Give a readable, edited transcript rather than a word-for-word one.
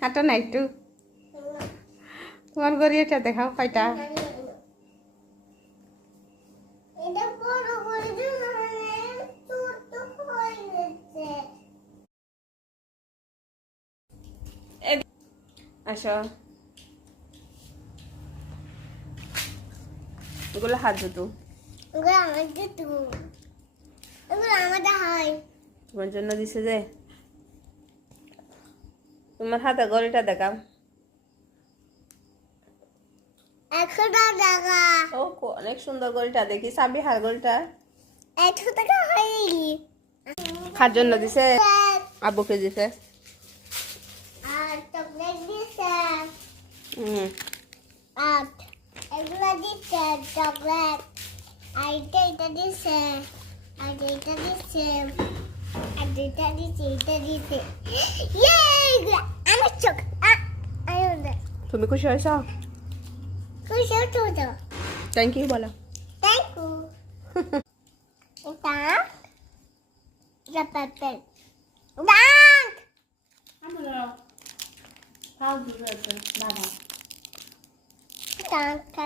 হাঁটো না একটু, তোমার গড়িয়াটা দেখাও কয়টা। আসো, এগুলো হাত জুতো, ওগুলো আমার জুতো, ওগুলো আমাদের হয়। তোমার জন্য দিছে যে। তোমার হাতে গড়িটা দেখাও। 100 টাকা। ও অনেক সুন্দর গড়িটা, দেখি সাবি হার গড়িটা 100 টাকা হয়নি। খার জন্য দিছে, আব্বুকে দিছে। আর চকলেট দিছে। হুম, এগুলো দিচ্ছে চকলেট। আর এটা দিচ্ছে। আর এটা দিচ্ছে। আর এটা দিচ্ছে, এটা দিচ্ছে। ইয়ে! আমার চোখ। তুমি খুশি হয়েছ? খুশি হতো তো। থ্যাংক ইউ বলো। Thank you. এটা পেপার। ডাক। ডাক।